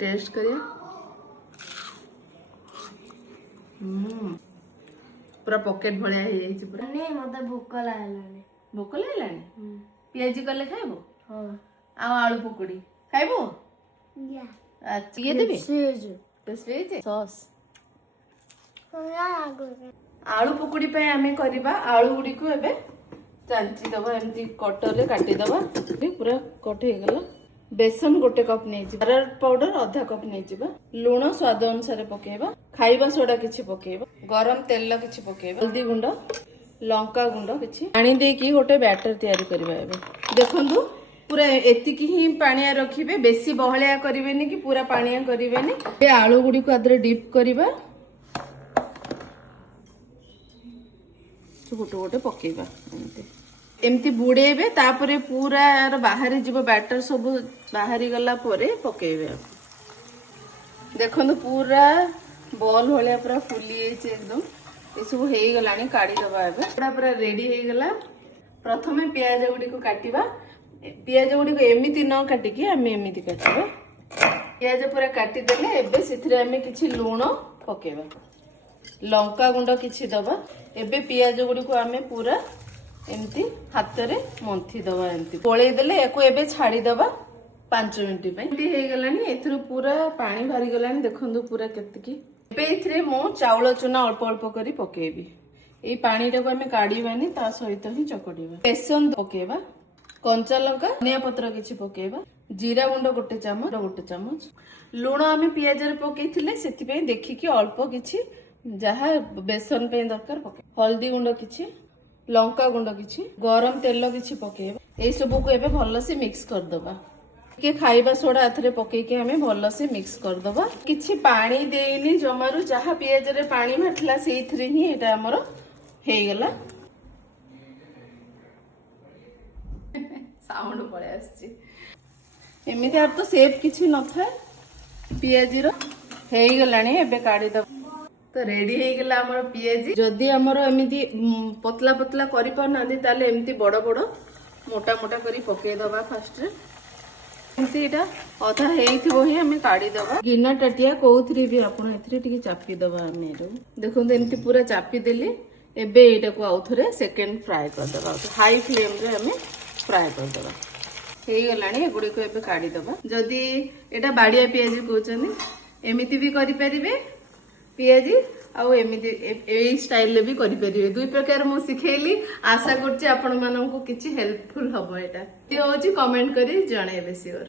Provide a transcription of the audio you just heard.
Test करिए पूरा pocket भलिया हे जाई पूरा नहीं मते भूख लागलानी भोक लागलानी पियाजी कले खाइबो हां आ आलू पकोड़ी खाइबो या अच्छा ये देबे सेज तो स्वेज सॉस या आगो आलू पकोड़ी पे आमे करबा आलू गुडी को एबे चांची दबा एमती कटर रे काटी दबा पूरा कट हे गेला बेसन गोटे कप नहीं अरारोट पाउडर आधा कप नहीं जिबा लूण स्वाद अनुसार पकेबा खाइबा सोडा किछि पकेबा गरम तेल किछि पकेबा हल्दी गुंड लंका गुंड किछि पानी दे की गोटे बैटर तैयारी करबा एबे देखंदु पूरा एतिकी ही पानिया रखिबे बेसी बहलिया करिवेनी कि पूरा पानिया करिवेनी ए आलू गुडी को आदरे डिप करबा गोटे गोटे पकेबा एमती बुड़ेबे तापरे पूरा बाहरी जीव बैटर सब बाहरी गला परे पकेबे देखो पूरा बॉल भाया पूरा फुली एकदम ये सब हो गलानी काढ़ी दबा एबे पूरा रेडी हो गला प्रथमे प्याज गुडी को काटिबा प्याज गुडी को एमिति न काटिकी आमे एमिति काटिबा प्याज पूरा काटी देले एबे सिथरे आमे किछि लूण पकेबा लंका गुंड किछि दबा एबे प्याज गुडी को आमे पूरा एमती हाथ रे मंथी दबा एमती कोले देले एको एबे छाड़ी दबा 5 मिनिट पे एमती हे गलानी एथरो पूरा पानी भरी गलानी देखंदु पूरा केतकी एबे इथरे मो चावल चूना अल्प अल्प करी पकेबी ए पानी रे को हमें काढीबानी ता सहित ही चकड़ीबा बेसन पकेबा कंचा लंका धनिया पत्र किछि पकेबा जीरा गुंड गोटे चामच लूण आमे पियाज रे पकेइथिले सेति पे देखि कि अल्प किछि जहा बेसन पे दरकार पके हल्दी गुंड किछि लंका गुंड किछि गरम तेल किछि पकेबा ए सब को एबे भलो से मिक्स कर दबा के खाइबा सोडा अथरे पके के हमें भलो से मिक्स कर दबा किछि पानी देइनी जमारु जहा पियाज रे पानी माठला सेइथरे ही एटा हमर हे गेला साउंड पळे आछि एमिति आर तो सेप किछि न था पियाजी रो हे गेलानी एबे काढी दबा तो रेडी हो गला हमर पियाजी जदी हमर एमिति पतला पतला करि पर नांदी ताले एमिति बड़ बड़ मोटा मोटा करी पके दबा फर्स्ट रे एमिति एटा अधा हेइथिबो ही हमें काढी दबा गिना टटिया कोउथरी भी आपण एथरे टिके चापी दबा हमें रो देखो एमिति पूरा चापी देली एबे एटा को आउथरे सेकंड फ्राई कर दबा हाई फ्लेम रे हमें फ्राई कर दबा हे गलानी एगुडी को एबे काढी दबा जदी एटा बाडिया पियाजी कहउचनी एमिति भी करि परिबे पियाजी आउ एमिति ए स्टाइल ले भी करि परिबे दुई प्रकार मु सिखेली आशा करछि आपण मानन को किछि हेल्पफुल हबो एटा ते होछि कमेंट करी जणेबे सियोर।